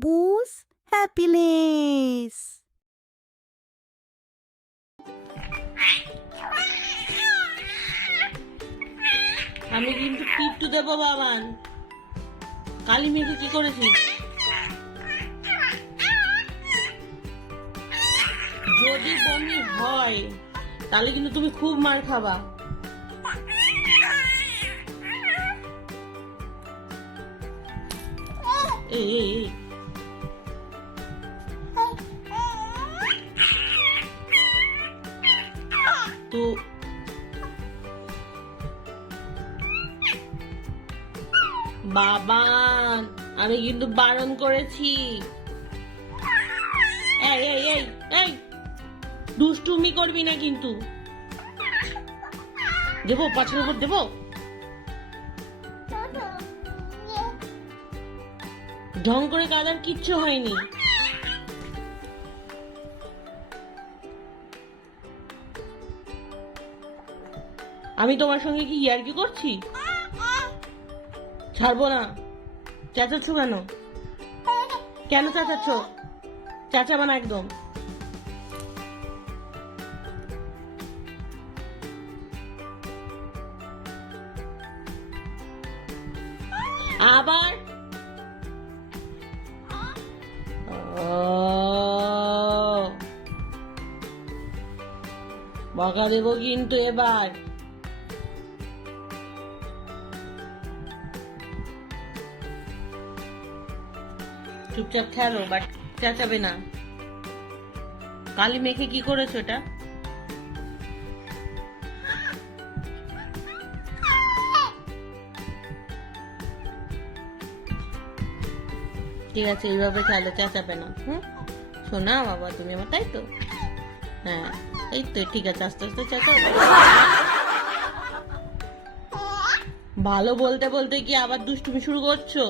Babu's happiness. আমি কিন্তু টিপটু দেবো বাবান। কালি মেঘে কি করেছিস? যদি বমি হয় তাহলে কিন্তু তুমি খুব মার খাবা। এই তো বাবান, আমি কিন্তু বারণ করেছি। এই এই এই এই দুষ্টুমি করবি না কিন্তু। দেবো পাছের উপর দেবো। ঢং করে কাদার কিচ্ছু হয়নি। আমি তোমার সঙ্গে কি ইয়ার্কি করছি? ছাড়বো না। চেঁচাচ্ছ কেন? কেন চেঁচাচ্ছ? চেঁচাবা না একদম। আবার বকা দেবো কিন্তু এবার। চুপচাপ খেলো, বাট চেঁচাবে না। কালি মেখে কি করেছো এটা? ঠিক আছে, এইভাবে খেলো, চেঁচাবে না। শোনা বাবা, তুমি আমার, তাই তো? হ্যাঁ, এই তো, ঠিক আছে, আস্তে আস্তে চেঁচাও। ভালো বলতে বলতে কি আবার দুষ্টুমি শুরু করছো?